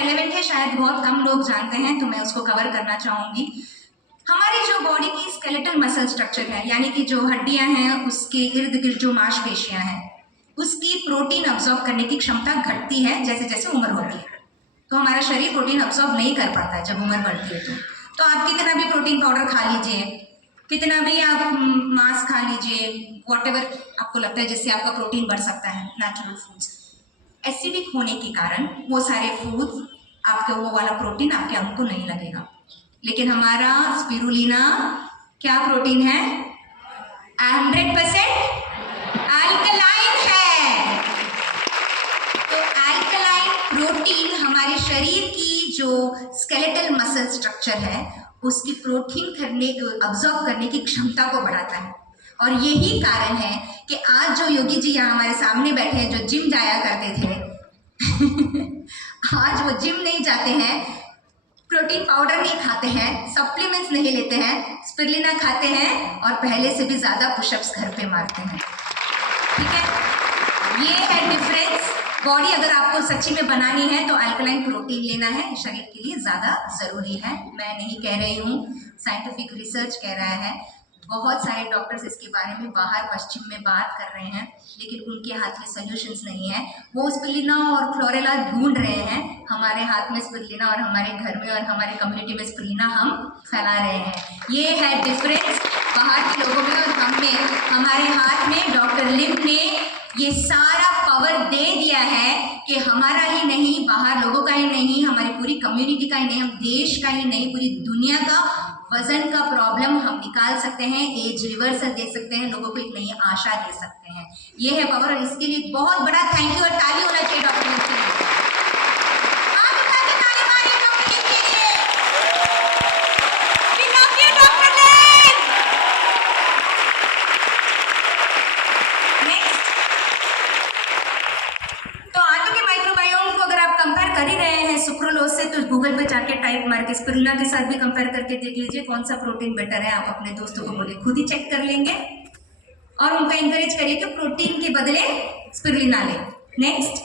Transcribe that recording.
Element है शायद बहुत कम लोग जानते हैं, तो मैं उसको कवर करना चाहूंगी। हमारी जो बॉडी की स्केलेटल मसल स्ट्रक्चर है, यानी कि जो हड्डियां हैं उसके इर्द गिर्द जो मांसपेशियां हैं, उसकी प्रोटीन अब्सॉर्ब करने की क्षमता घटती है जैसे जैसे उम्र होती है। तो हमारा शरीर प्रोटीन अब्सॉर्ब नहीं कर पाता है जब उम्र बढ़ती है। तो आप कितना भी प्रोटीन पाउडर खा लीजिए, कितना भी आप मांस खा लीजिए, वॉटेवर आपको लगता है जिससे आपका प्रोटीन बढ़ सकता है, नेचुरल फूड्स, एसिडिक होने के कारण वो सारे फूड्स आपके वो वाला प्रोटीन आपके अंग को नहीं लगेगा। लेकिन हमारा स्पिरुलिना क्या प्रोटीन है? 100% अल्कलाइन है। तो अल्कलाइन प्रोटीन हमारे शरीर की जो स्केलेटल मसल स्ट्रक्चर है उसकी प्रोटीन करने अब्सॉर्ब करने की क्षमता को बढ़ाता है। और यही कारण है कि आज जो योगी जी यहाँ हमारे सामने बैठे हैं, जो जिम जाया करते थे आज वो जिम नहीं जाते हैं, प्रोटीन पाउडर नहीं खाते हैं, सप्लीमेंट्स नहीं लेते हैं, स्पिरुलिना खाते हैं और पहले से भी ज़्यादा पुशअप्स घर पे मारते हैं। ठीक है, ये है डिफरेंस। बॉडी अगर आपको सच्ची में बनानी है तो अल्कलाइन प्रोटीन लेना है, शरीर के लिए ज़्यादा ज़रूरी है। मैं नहीं कह रही हूँ, साइंटिफिक रिसर्च कह रहा है। बहुत सारे डॉक्टर्स इसके बारे में बाहर पश्चिम में बात कर रहे हैं, लेकिन उनके हाथ में सॉल्यूशंस नहीं है। वो स्पिरुलिना और क्लोरेला ढूंढ रहे हैं, हमारे हाथ में स्पिरुलिना और हमारे घर में और हमारे कम्युनिटी में स्पिरुलिना हम फैला रहे हैं। ये है डिफरेंस बाहर के लोगों में और हम में। हमारे हाथ में डॉक्टर लिम ने ये सारा पावर दे दिया है कि हमारा ही नहीं, बाहर लोगों का ही नहीं, हमारी पूरी कम्युनिटी का ही नहीं, हम देश का ही नहीं, पूरी दुनिया का वजन का प्रॉब्लम हम निकाल सकते हैं, एज रिवर्सल दे सकते हैं, लोगों को एक नई आशा दे सकते हैं। ये है पावर और इसके लिए बहुत बड़ा थैंक यू और ताली होना चाहिए डॉक्टर लिम के लिए। कर ही रहे हैं सुक्रोलोज से, तो गूगल पे जाके टाइप मार के स्पिरुलिना के साथ भी कंपेयर करके देख लीजिए कौन सा प्रोटीन बेटर है। आप अपने दोस्तों को बोलिए, खुद ही चेक कर लेंगे और उनको एंकरेज करिए कि प्रोटीन के बदले स्पिरुलिना लें। नेक्स्ट।